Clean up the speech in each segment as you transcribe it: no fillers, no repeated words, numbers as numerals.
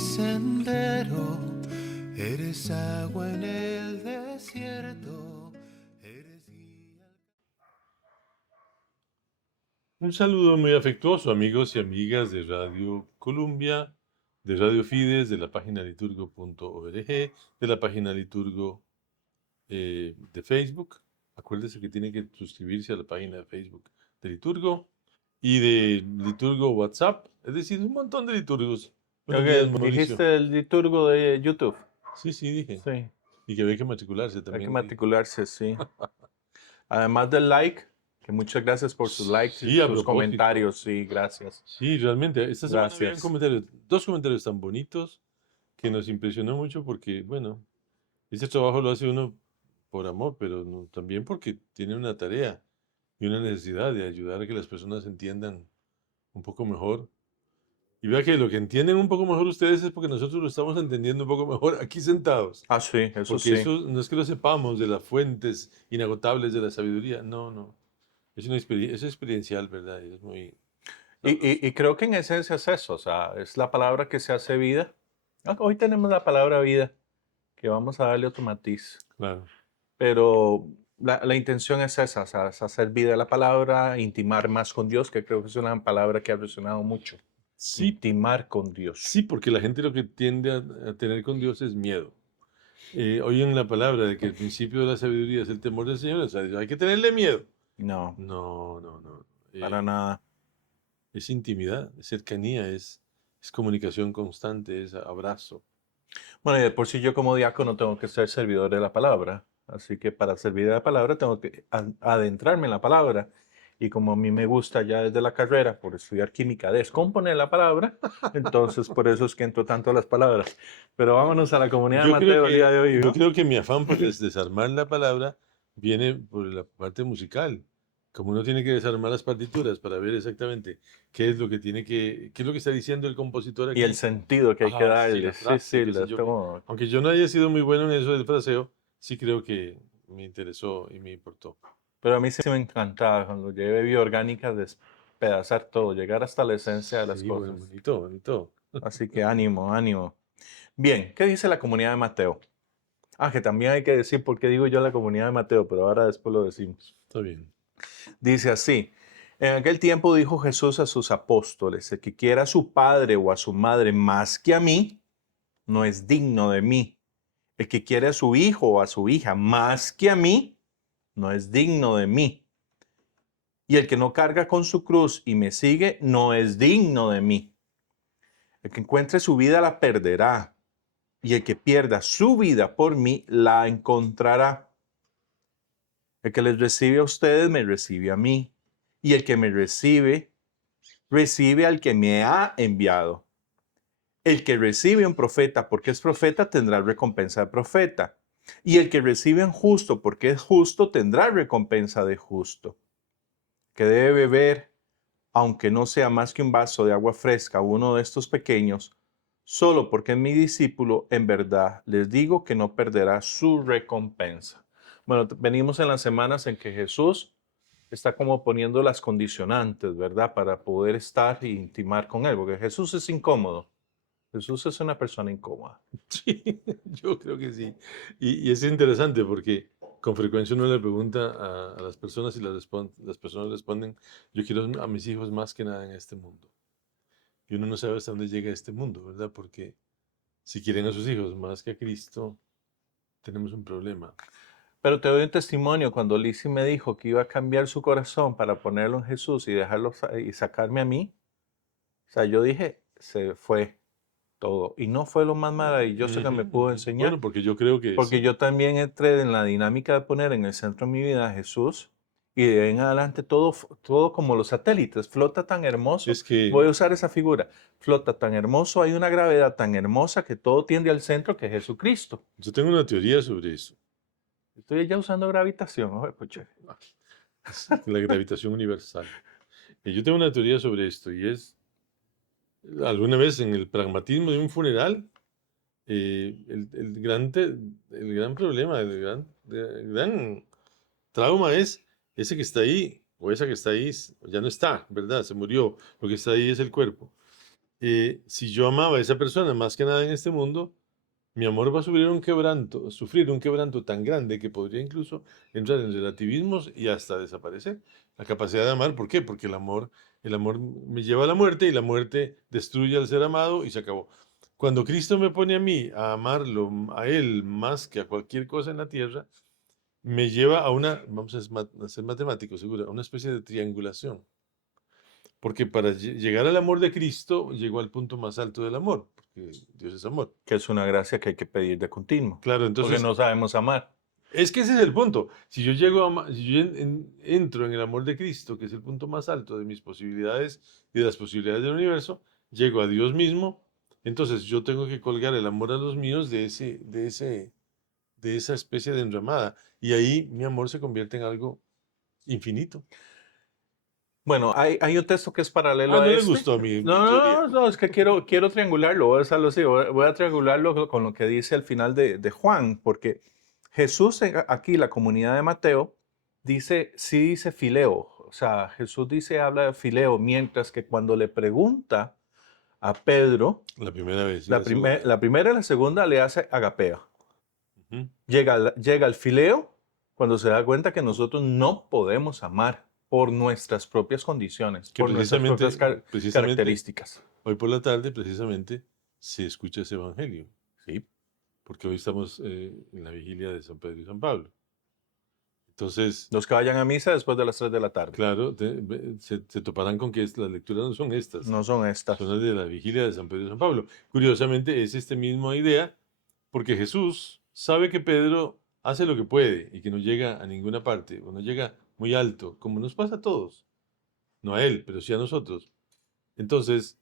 sendero, eres agua en el desierto, eres guía. Un saludo muy afectuoso, amigos y amigas de Radio Columbia, de Radio Fides, de la página liturgo.org, de la página Liturgo de Facebook. Acuérdese que tiene que suscribirse a la página de Facebook de Liturgo y de Liturgo WhatsApp, es decir, un montón de liturgos. Buenos días, Ok, Mauricio. dijiste el liturgo de YouTube. Sí, dije. Sí, Y que había que matricularse hay que también. matricularse, sí. Además del like, que muchas gracias por sus likes y Sí, a sus propósito. comentarios, sí, gracias. Sí, realmente, esta semana había Gracias. dos comentarios tan bonitos que nos impresionó mucho porque, bueno, ese trabajo lo hace uno por amor, pero también porque tiene una tarea y una necesidad de ayudar a que las personas entiendan un poco mejor. Y vea que lo que entienden un poco mejor ustedes es porque nosotros lo estamos entendiendo un poco mejor aquí sentados. Ah, sí, eso Porque sí. eso no es que lo sepamos de las fuentes inagotables de la sabiduría, no. Es una es experiencial, ¿verdad? Y es muy sabroso. Y creo que en esencia es eso, o sea, es la palabra que se hace vida. Ah, hoy tenemos la palabra vida, que vamos a darle otro matiz. Claro. Pero la intención es esa, o sea, es hacer vida a la palabra, intimar más con Dios, que creo que es una palabra que ha resonado mucho. Sí, Intimar con Dios. sí, porque la gente lo que tiende a tener con Dios es miedo. Oyen la palabra de que el principio de la sabiduría es el temor del Señor, o sea, hay que tenerle miedo. No, No. para nada. Es intimidad, es cercanía, es comunicación constante, es abrazo. Bueno, y de por sí yo como diácono tengo que ser servidor de la palabra. Así que para servir de la palabra tengo que adentrarme en la palabra. Y como a mí me gusta ya desde la carrera, por estudiar química, descomponer la palabra, entonces por eso es que entro tanto a las palabras. Pero vámonos a la comunidad de Mateo el día de hoy, Yo ¿no? creo que mi afán por desarmar la palabra viene por la parte musical. Como uno tiene que desarmar las partituras para ver exactamente qué es lo que está diciendo el compositor Y el aquí. sentido que hay que Ah, sí, la darle. Sí, frase, sí, qué sé yo. tengo. Aunque yo no haya sido muy bueno en eso del fraseo, sí creo que me interesó y me importó. Pero a mí sí me encantaba cuando llevé bioorgánica despedazar todo, llegar hasta la esencia de las Sí, bueno, cosas. bonito. Así que ánimo, ánimo. Bien, ¿qué dice la comunidad de Mateo? Ah, que también hay que decir por qué digo yo la comunidad de Mateo, pero ahora después lo decimos. Está bien. Dice así, en aquel tiempo dijo Jesús a sus apóstoles, el que quiera a su padre o a su madre más que a mí, no es digno de mí. El que quiere a su hijo o a su hija más que a mí, no es digno de mí. Y el que no carga con su cruz y me sigue, no es digno de mí. El que encuentre su vida la perderá, y el que pierda su vida por mí la encontrará. El que les recibe a ustedes me recibe a mí, y el que me recibe, recibe al que me ha enviado. El que recibe a un profeta porque es profeta tendrá recompensa de profeta, y el que recibe a un justo porque es justo tendrá recompensa de justo. Que debe beber, aunque no sea más que un vaso de agua fresca, uno de estos pequeños, solo porque es mi discípulo, en verdad les digo que no perderá su recompensa. Bueno, venimos en las semanas en que Jesús está como poniendo las condicionantes, ¿verdad? Para poder estar e intimar con Él, porque Jesús es incómodo. Jesús es una persona incómoda. Sí, yo creo que sí. Y es interesante porque con frecuencia uno le pregunta a las personas y las personas responden, yo quiero a mis hijos más que nada en este mundo. Y uno no sabe hasta dónde llega este mundo, ¿verdad? Porque si quieren a sus hijos más que a Cristo, tenemos un problema. Pero te doy un testimonio, cuando Lizzie me dijo que iba a cambiar su corazón para ponerlo en Jesús y dejarlo y sacarme a mí, o sea, yo dije, se fue todo. Y no fue lo más maravilloso que me pudo enseñar, Bueno, porque yo creo que porque sí. yo también entré en la dinámica de poner en el centro de mi vida a Jesús y de ahí en adelante todo como los satélites, flota tan hermoso. Es que Voy a usar esa figura, flota tan hermoso, hay una gravedad tan hermosa que todo tiende al centro que es Jesucristo. yo tengo una teoría sobre eso. Estoy ya usando gravitación, oye, pues, chévere. Es la gravitación universal. Y yo tengo una teoría sobre esto y es, alguna vez en el pragmatismo de un funeral, el gran problema, el gran trauma es ese que está ahí, o esa que está ahí, ya no está, ¿verdad? Se murió. Lo que está ahí es el cuerpo. si yo amaba a esa persona más que nada en este mundo, mi amor va a sufrir un quebranto tan grande que podría incluso entrar en relativismos y hasta desaparecer. La capacidad de amar, ¿por qué? Porque el amor me lleva a la muerte y la muerte destruye al ser amado y se acabó. Cuando Cristo me pone a mí a amarlo, a Él más que a cualquier cosa en la tierra, me lleva a vamos a ser matemáticos, seguro, a una especie de triangulación. Porque para llegar al amor de Cristo, llegó al punto más alto del amor, porque Dios es amor. Que es una gracia que hay que pedir de continuo, Claro, porque entonces, no sabemos amar. es que ese es el punto. Si yo llego si yo entro en el amor de Cristo, que es el punto más alto de mis posibilidades y de las posibilidades del universo, llego a Dios mismo, entonces yo tengo que colgar el amor a los míos de esa especie de enramada. Y ahí mi amor se convierte en algo infinito. Bueno, hay un texto que es paralelo Ah, a no le este. gustó mi No, teoría. no, no, es que quiero triangularlo, voy a hacerlo así, voy a triangularlo con lo que dice al final de Juan, porque Jesús aquí, la comunidad de Mateo, sí dice fileo, o sea, Jesús habla de fileo, mientras que cuando le pregunta a Pedro, La primera vez y la segunda. la primera y la segunda le hace agapea. Ujú. Llega al fileo cuando se da cuenta que nosotros no podemos amar por nuestras propias condiciones, Que por nuestras propias precisamente, características. hoy por la tarde, precisamente, se escucha ese evangelio. Sí. Porque hoy estamos en la vigilia de San Pedro y San Pablo. Entonces, Los que vayan a misa después de las 3 de la tarde. claro, se toparán con que las lecturas no son estas, No son estas. son las de la vigilia de San Pedro y San Pablo. Curiosamente, es esta misma idea, porque Jesús sabe que Pedro hace lo que puede y que no llega a ninguna parte, o no llega muy alto, como nos pasa a todos. No a él, pero sí a nosotros. Entonces,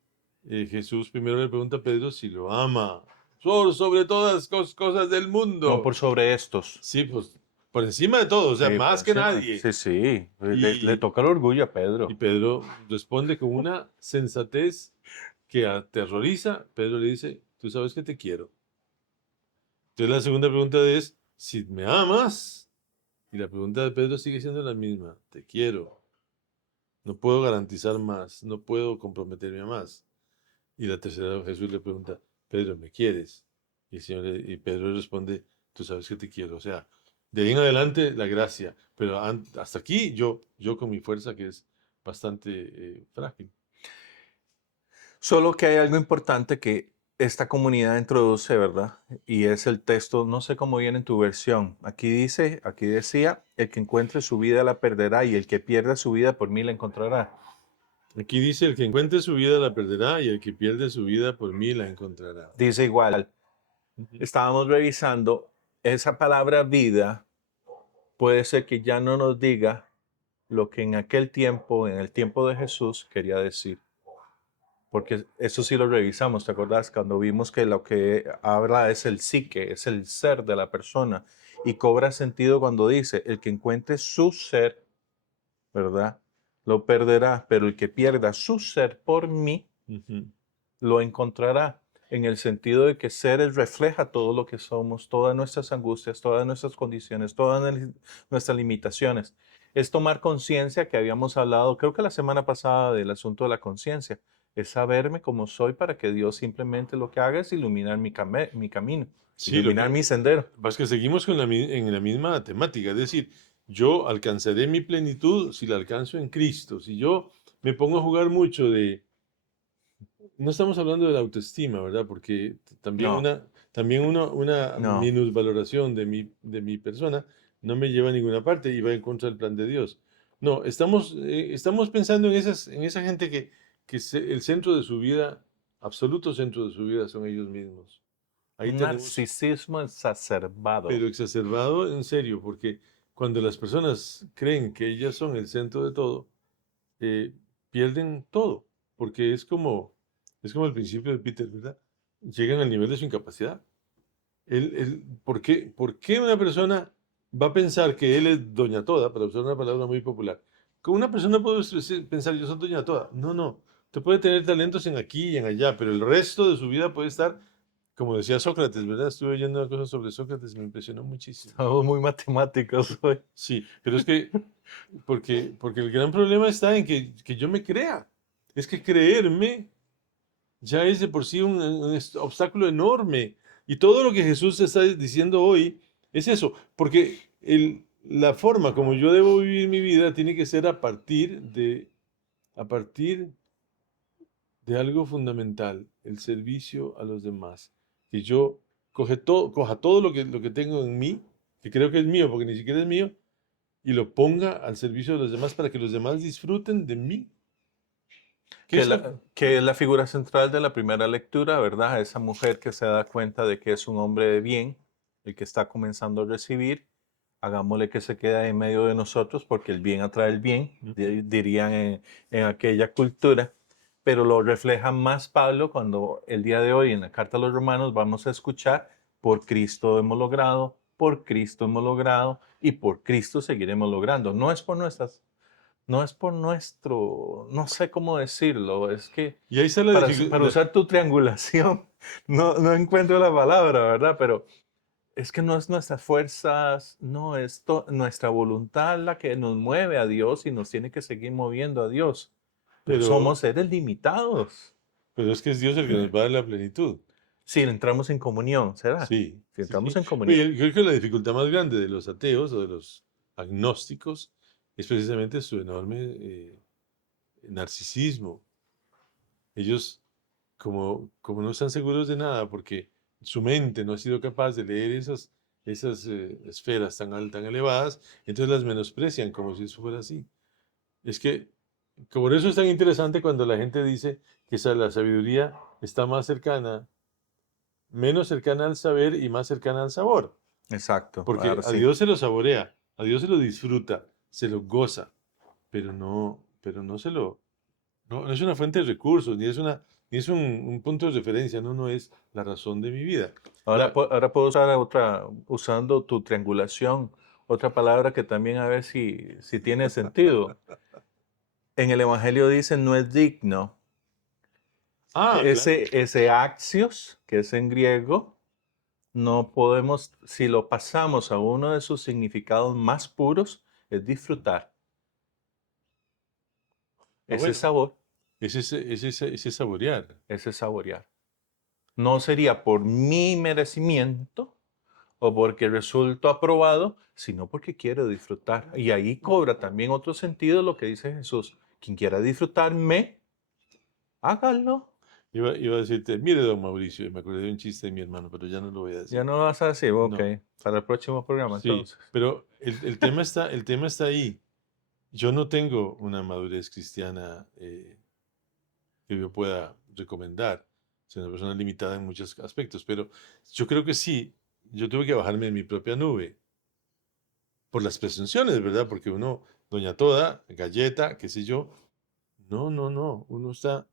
Jesús primero le pregunta a Pedro si lo ama sobre todas las cosas del No mundo. por sobre estos. Sí, pues por encima de todo, o sea, Sí, por más que encima. nadie. Sí, sí. Le Y, toca el orgullo a y Pedro. Pedro responde con una sensatez que aterroriza. Pedro le dice, tú sabes que te quiero. Entonces la segunda pregunta es, si me amas, y la pregunta de Pedro sigue siendo la misma, te quiero. No puedo garantizar más, no puedo comprometerme a más. Y la tercera, Jesús le pregunta, Pedro, ¿me quieres? Y Pedro responde, tú sabes que te quiero. O sea, de ahí en adelante la gracia, pero hasta aquí yo con mi fuerza que es bastante frágil. Solo que hay algo importante que esta comunidad introduce, ¿verdad? Y es el texto, no sé cómo viene en tu versión. Aquí decía, el que encuentre su vida la perderá y el que pierda su vida por mí la encontrará. Aquí dice, el que encuentre su vida la perderá y el que pierde su vida por mí la encontrará. Dice igual, Ujú. estábamos revisando, esa palabra vida puede ser que ya no nos diga lo que en aquel tiempo, en el tiempo de Jesús, quería decir. Porque eso sí lo revisamos, ¿te acordás? Cuando vimos que lo que habla es el psique, es el ser de la persona. Y cobra sentido cuando dice, el que encuentre su ser, ¿verdad? Lo perderá, pero el que pierda su ser por mí, Ujú. lo encontrará. En el sentido de que ser refleja todo lo que somos, todas nuestras angustias, todas nuestras condiciones, todas nuestras limitaciones. Es tomar conciencia que habíamos hablado, creo que la semana pasada, del asunto de la conciencia. Es saberme como soy para que Dios simplemente lo que haga es iluminar mi camino, Sí, iluminar mi sendero. es que seguimos con en la misma temática, es decir, yo alcanzaré mi plenitud si la alcanzo en Cristo. Si yo me pongo a jugar mucho no estamos hablando de la autoestima, ¿verdad? Porque No, una no. minusvaloración de mi persona no me lleva a ninguna parte y va en contra del plan de Dios. No, estamos pensando en esa gente el centro de su vida, absoluto centro de su vida son ellos mismos. Ahí Un tenemos, narcisismo exacerbado. pero exacerbado en serio, porque cuando las personas creen que ellas son el centro de todo, eh, pierden todo, porque es como el principio de Peter, ¿verdad? Llegan al nivel de su incapacidad. ¿Por qué una persona va a pensar que él es doña toda, para usar una palabra muy popular? ¿Cómo una persona puede pensar yo soy doña toda? No, no. Usted puede tener talentos en aquí y en allá, pero el resto de su vida puede estar, como decía Sócrates, ¿verdad? Estuve oyendo una cosa sobre Sócrates, me impresionó muchísimo. Somos muy matemáticos hoy. Sí, pero es que porque el gran problema está en que yo me crea. Es que creerme ya es de por sí un obstáculo enorme. Y todo lo que Jesús está diciendo hoy es eso, porque la forma como yo debo vivir mi vida tiene que ser a partir de algo fundamental, el servicio a los demás. Que yo coja todo lo que tengo en mí, que creo que es mío, porque ni siquiera es mío, y lo ponga al servicio de los demás para que los demás disfruten de mí. ¿Qué es Que es la figura central de la primera lectura, ¿verdad? Esa mujer que se da cuenta de que es un hombre de bien, el que está comenzando a recibir, hagámosle que se quede en medio de nosotros porque el bien atrae el bien, dirían en aquella cultura, pero lo refleja más Pablo cuando el día de hoy en la carta a los romanos vamos a escuchar, por Cristo hemos logrado, por Cristo hemos logrado y por Cristo seguiremos logrando. No es por nuestro, no sé cómo decirlo, es que Y ahí está la para dificultad. usar tu triangulación, no encuentro la palabra, ¿verdad? Pero es que no es nuestras fuerzas, no es nuestra voluntad la que nos mueve a Dios y nos tiene que seguir moviendo a Dios. Pero Pero, somos seres limitados. pero es que es Dios el que nos va a dar la plenitud. Si entramos en comunión, ¿será? Sí, Si sí, entramos sí. en comunión. Oye, yo creo que la dificultad más grande de los ateos o de los agnósticos es precisamente su enorme narcisismo. Ellos, como no están seguros de nada, porque su mente no ha sido capaz de leer esas esferas tan elevadas, entonces las menosprecian como si eso fuera así. Es que, por eso es tan interesante cuando la gente dice que la sabiduría está menos cercana al saber y más cercana al sabor. Exacto, Porque claro, a sí. Dios se lo saborea, a Dios se lo disfruta, se lo goza, pero no no es una fuente de recursos, ni es un punto de referencia, no es la razón de mi vida. Ahora puedo usar usando tu triangulación, otra palabra que también a ver si tiene sentido. En el Evangelio dice no es digno. Claro. Ese axios, que es en griego, no podemos, si lo pasamos a uno de sus significados más puros, es disfrutar. Ese Bueno, sabor, ese saborear. ese saborear. No sería por mi merecimiento o porque resulto aprobado, sino porque quiero disfrutar. Y ahí cobra también otro sentido lo que dice Jesús. Quien quiera disfrutarme, hágalo. Iba a decirte, mire, don Mauricio, y me acordé de un chiste de mi hermano, pero ya no lo voy a Ya decir. no lo vas a decir, ok. No, Para el próximo programa sí, entonces. pero el tema está ahí. Yo no tengo una madurez cristiana que yo pueda recomendar. Soy una persona limitada en muchos aspectos, pero yo creo que sí, yo tuve que bajarme en mi propia nube por las presunciones, ¿verdad? Porque uno, doña toda, galleta, qué sé yo, no, uno está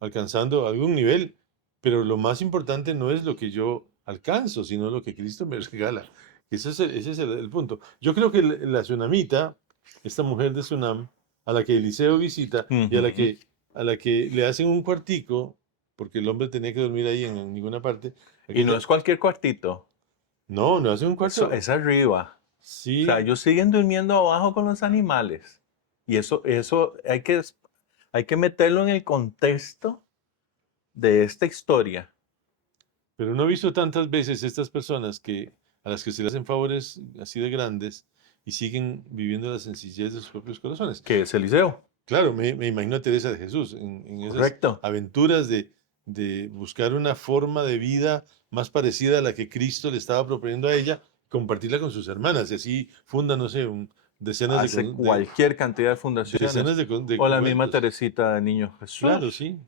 alcanzando algún nivel, pero lo más importante no es lo que yo alcanzo, sino lo que Cristo me regala. Ese es el punto. Yo creo que la tsunamita, esta mujer de Sunam, a la que Eliseo visita y Ujú. a la que le hacen un cuartico, porque el hombre tenía que dormir ahí en ninguna parte, Y no es cualquier cuartito, no hacen un eso cuarto, es arriba. O sea, sí, ellos siguen durmiendo abajo con los animales. Y eso hay que meterlo en el contexto de esta historia. pero no he visto tantas veces estas personas a las que se le hacen favores así de grandes y siguen viviendo la sencillez de sus propios corazones. Que es Eliseo. Claro, me imagino a Teresa de Jesús en esas Correcto. aventuras de buscar una forma de vida más parecida a la que Cristo le estaba proponiendo a ella, compartirla con sus hermanas y así funda, no sé, decenas Hace cualquier cantidad de fundaciones. decenas de O la misma conventos. Teresita de Niño Claro, Jesús. sí.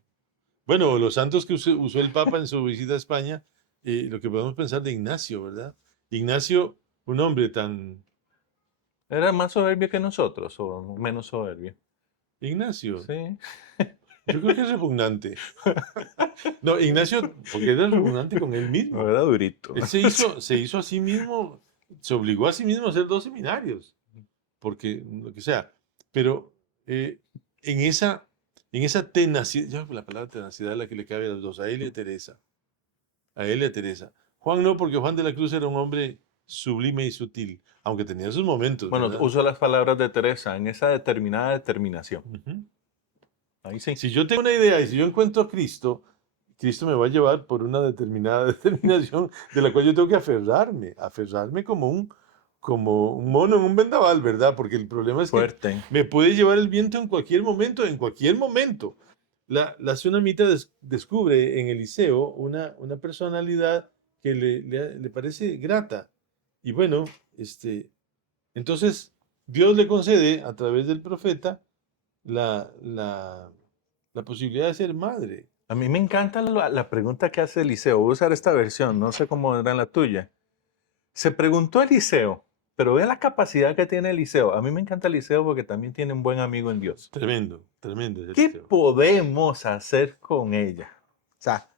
Bueno, los santos que usó el Papa en su visita a España, lo que podemos pensar de Ignacio, ¿verdad? Ignacio, un hombre tan... ¿Era más soberbio que nosotros o menos soberbio? Ignacio, Sí. yo creo que es repugnante. No, Ignacio, porque era repugnante con él No mismo. era durito. Él se hizo a sí mismo, se obligó a sí mismo a hacer 2 seminarios, porque lo que sea. Pero eh, en esa tenacidad, la palabra tenacidad es la que le cabe a los dos, a él y a Teresa. A él y a Teresa. Juan no, porque Juan de la Cruz era un hombre sublime y sutil, aunque tenía sus momentos, Bueno, ¿verdad? uso las palabras de Teresa en esa determinada determinación. Ujú. Ahí sí. Si yo tengo una idea y si yo encuentro a Cristo, Cristo me va a llevar por una determinada determinación de la cual yo tengo que aferrarme como un mono en un vendaval, ¿verdad? Porque el problema es que Fuerte. me puede llevar el viento en cualquier momento, en cualquier momento. La tsunamita descubre en Eliseo una personalidad que le parece grata. Y bueno, entonces Dios le concede a través del profeta la, la, la posibilidad de ser madre. A mí me encanta la pregunta que hace Eliseo. Voy a usar esta versión, no sé cómo era la tuya. Se preguntó Eliseo, pero ve la capacidad que tiene Eliseo. A mí me encanta Eliseo porque también tiene un buen amigo en Dios. Tremendo, tremendo es ¿Qué Eliseo. podemos hacer con ella? O sea,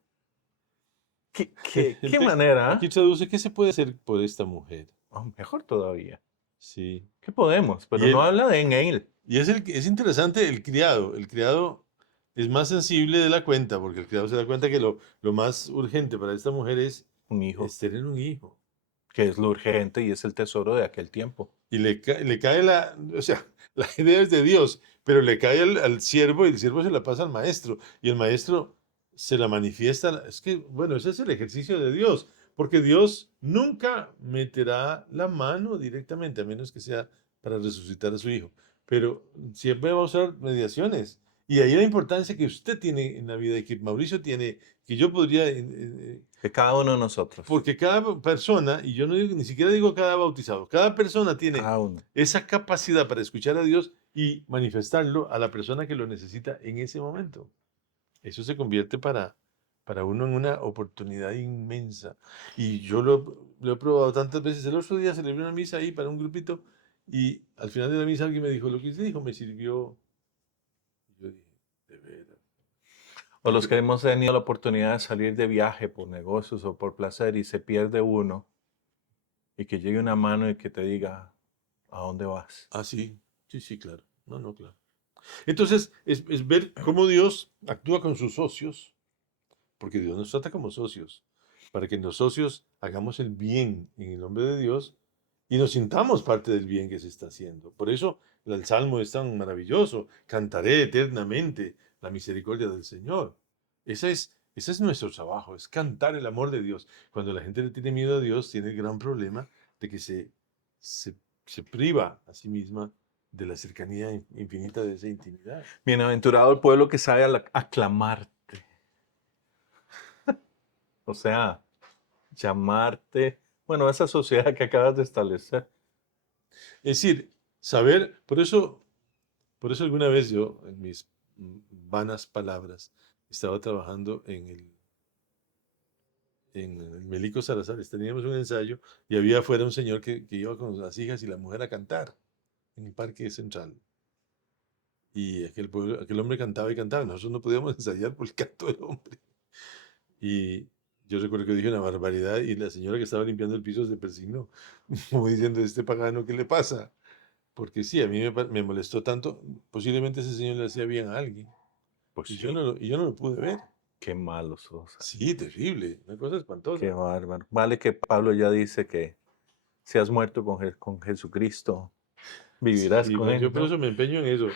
El ¿qué texto manera? aquí traduce, ¿qué se puede hacer por esta mujer? Oh, mejor todavía. Sí. ¿Qué podemos? Pero Y no él, habla de en él. y es interesante el criado. El criado es más sensible de la cuenta, porque el criado se da cuenta que lo más urgente para esta mujer Un hijo, es tener un hijo. que es lo urgente y es el tesoro de aquel tiempo. Y le cae o sea, la idea es de Dios, pero le cae al siervo y el siervo se la pasa al maestro y el maestro se la manifiesta. Es que, bueno, ese es el ejercicio de Dios, porque Dios nunca meterá la mano directamente, a menos que sea para resucitar a su hijo, pero siempre va a usar mediaciones. Y ahí la importancia que usted tiene en la vida y que Mauricio tiene, que yo podría Que cada uno de nosotros, porque cada persona, y yo no digo, ni siquiera digo cada bautizado, cada persona tiene cada uno. esa capacidad para escuchar a Dios y manifestarlo a la persona que lo necesita en ese momento. Eso se convierte para uno en una oportunidad inmensa. Y yo lo he probado tantas veces. El otro día celebré una misa ahí para un grupito y al final de la misa alguien me dijo, lo que usted dijo me sirvió. Y yo dije, de veras. O los que hemos tenido la oportunidad de salir de viaje por negocios o por placer y se pierde uno y que llegue una mano y que te diga, ¿a dónde vas? Ah, sí, sí, sí, claro. No, no, claro. Entonces, es ver cómo Dios actúa con sus socios, porque Dios nos trata como socios, para que los socios hagamos el bien en el nombre de Dios y nos sintamos parte del bien que se está haciendo. Por eso el Salmo es tan maravilloso. Cantaré eternamente la misericordia del Señor. Ese es nuestro trabajo, es cantar el amor de Dios. Cuando la gente le tiene miedo a Dios, tiene el gran problema de que se, se priva a sí misma de la cercanía infinita de esa intimidad. Bienaventurado el pueblo que sabe aclamarte. O sea, llamarte. Bueno, esa sociedad que acabas de establecer. Es decir, saber, por eso alguna vez yo, en mis vanas palabras, estaba trabajando en el Melico Salazar. Teníamos un ensayo y había afuera un señor que iba con las hijas y la mujer a cantar en el Parque Central. Y aquel hombre cantaba y cantaba. Nosotros no podíamos ensayar por el canto del hombre. Y yo recuerdo que dije una barbaridad y la señora que estaba limpiando el piso se persignó, como diciendo, este pagano, ¿qué le pasa? Porque sí, a mí me molestó tanto. Posiblemente ese señor le hacía bien a alguien. Pues Y sí, yo no lo pude ver. qué malos sos. Sí, terrible. Una cosa espantosa. Qué bárbaro. Vale que Pablo ya dice que si has muerto con Jesucristo, vivirás Sí, con bueno, él, yo por ¿no? eso me empeño en eso.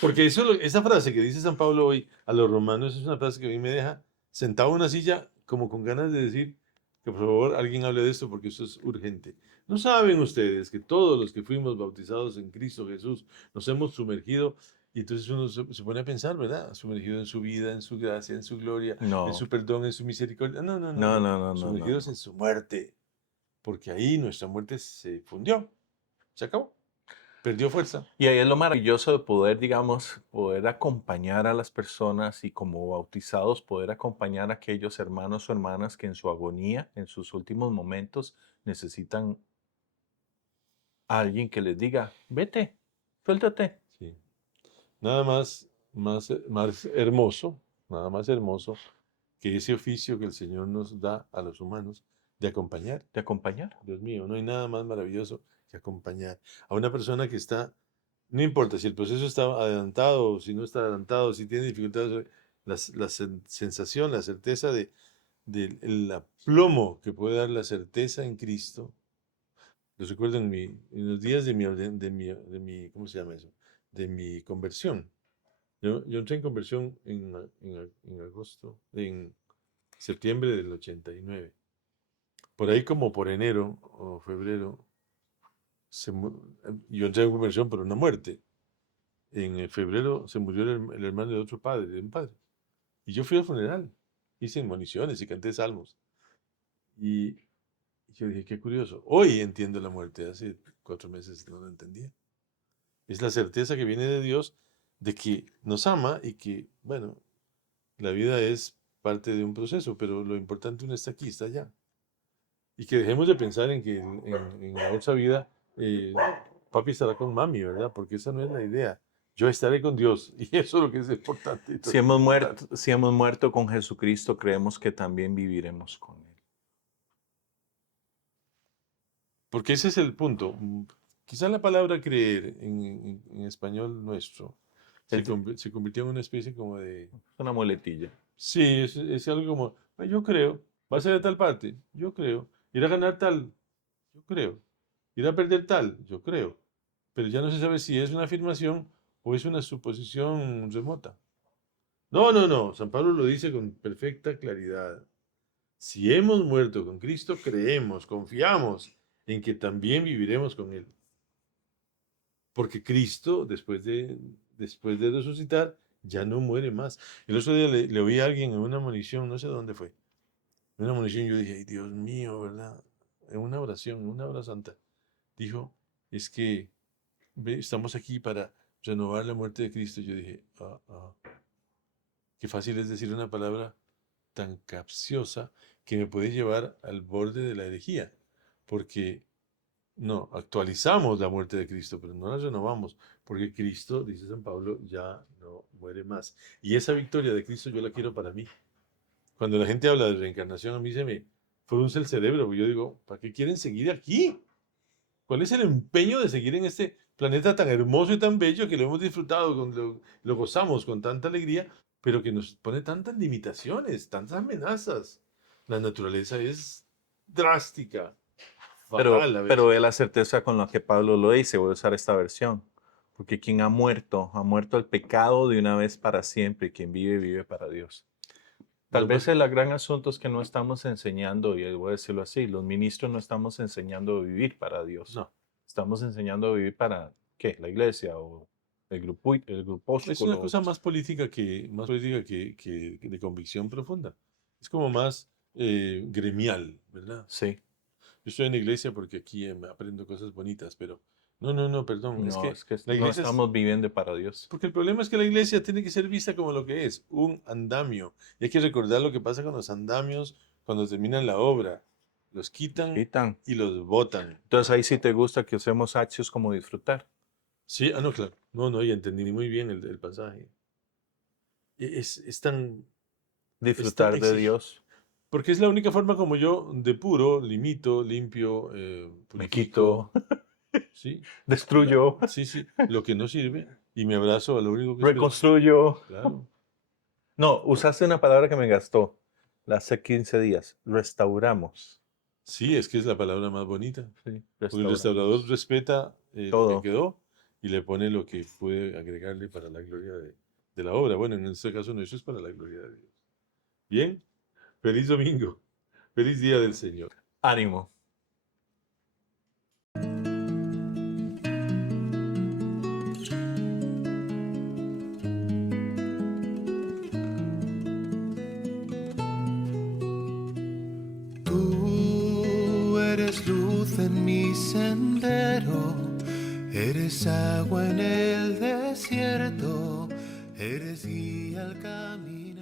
Porque esa frase que dice San Pablo hoy a los romanos es una frase que a mí me deja sentado en una silla como con ganas de decir que por favor alguien hable de esto porque esto es urgente. ¿No saben ustedes que todos los que fuimos bautizados en Cristo Jesús nos hemos sumergido y entonces uno se pone a pensar, ¿verdad? Sumergido en su vida, en su gracia, en su gloria, en No, su perdón, en su misericordia. No, no, no, no, no. no, no, no, no, Sumergidos no. en su muerte, porque ahí nuestra muerte se fundió, se acabó, perdió fuerza. Y ahí es lo maravilloso de poder, digamos, poder acompañar a las personas y como bautizados poder acompañar a aquellos hermanos o hermanas que en su agonía, en sus últimos momentos, necesitan a alguien que les diga, vete, suéltate. Sí. Nada más hermoso, nada más hermoso que ese oficio que el Señor nos da a los humanos de acompañar. De acompañar. Dios mío, no hay nada más maravilloso que acompañar a una persona que está, no importa si el proceso está adelantado o si no está adelantado, si tiene dificultades, sensación, la certeza del aplomo que puede dar la certeza en Cristo. Lo recuerdo en los días ¿cómo se llama eso? De mi conversión. Yo entré en conversión en agosto, en septiembre del 89. Por ahí como por enero o febrero, yo entré en conversión por una muerte. En febrero se murió el hermano de otro padre, de un padre. Y yo fui al funeral, hice moniciones y canté salmos. Y yo dije, qué curioso. Hoy entiendo la muerte, hace 4 meses no lo entendía. Es la certeza que viene de Dios de que nos ama y que, bueno, la vida es parte de un proceso, pero lo importante no está aquí, está allá. Y que dejemos de pensar en que en la otra vida papi estará con mami, ¿verdad? Porque esa no es la idea. Yo estaré con Dios y eso es lo que es importante. Si hemos muerto con Jesucristo, creemos que también viviremos con Él. Porque ese es el punto. Quizá la palabra creer en español nuestro se convirtió en una especie como de... Es una muletilla. Sí, es algo como, "Ah, yo creo, va a ser de tal parte, yo creo, ir a ganar tal, yo creo, ir a perder tal, yo creo, pero ya no se sabe si es una afirmación o es una suposición remota. No, no, no, San Pablo lo dice con perfecta claridad. Si hemos muerto con Cristo, creemos, confiamos en que también viviremos con Él. Porque Cristo, después de resucitar, ya no muere más. El otro día le oí a alguien en una munición, no sé dónde fue. En una munición yo dije, ay, Dios mío, ¿verdad? En una oración, en una hora santa, dijo, es que estamos aquí para renovar la muerte de Cristo. Yo dije, qué fácil es decir una palabra tan capciosa que me puede llevar al borde de la herejía. Porque no, actualizamos la muerte de Cristo, pero no la renovamos, porque Cristo, dice San Pablo, ya no muere más. Y esa victoria de Cristo yo la quiero para mí. Cuando la gente habla de reencarnación, a mí se me frunce el cerebro, porque yo digo, ¿para qué quieren seguir aquí? ¿Cuál es el empeño de seguir en este planeta tan hermoso y tan bello que lo hemos disfrutado, lo gozamos con tanta alegría, pero que nos pone tantas limitaciones, tantas amenazas? La naturaleza es drástica. Pero ve la certeza con la que Pablo lo dice. Voy a usar esta versión. Porque quien ha muerto el pecado de una vez para siempre. Y quien vive, vive para Dios. Tal vez el gran asunto es que no estamos enseñando, y voy a decirlo así, los ministros no estamos enseñando a vivir para Dios. No. Estamos enseñando a vivir para, ¿qué? La iglesia o el grupo. Es una cosa más política que de convicción profunda. Es como más gremial, ¿verdad? Sí. Yo estoy en la iglesia porque aquí aprendo cosas bonitas, pero no, perdón. No, es que la no iglesia estamos viviendo para Dios. porque el problema es que la iglesia tiene que ser vista como lo que es, un andamio. Y hay que recordar lo que pasa con los andamios cuando terminan la obra. Los quitan y los botan. Entonces ahí sí te gusta que usemos actos como disfrutar. Sí, no, claro. No, y entendí muy bien el pasaje. Es tan... Disfrutar de Dios. Porque es la única forma como yo depuro, limito, limpio, Me quito. ¿Sí? Destruyo. Sí, lo que no sirve y me abrazo a lo único que reconstruyo. Claro. No, usaste una palabra que me gastó hace 15 días. Restauramos. Sí, es que es la palabra más bonita. Sí, porque el restaurador respeta todo lo que quedó y le pone lo que puede agregarle para la gloria de la obra. Bueno, en este caso no, eso es para la gloria de Dios. Bien, feliz domingo, feliz día del Señor. Ánimo. Tú eres luz en mi sendero, eres agua en el desierto, eres guía al caminar.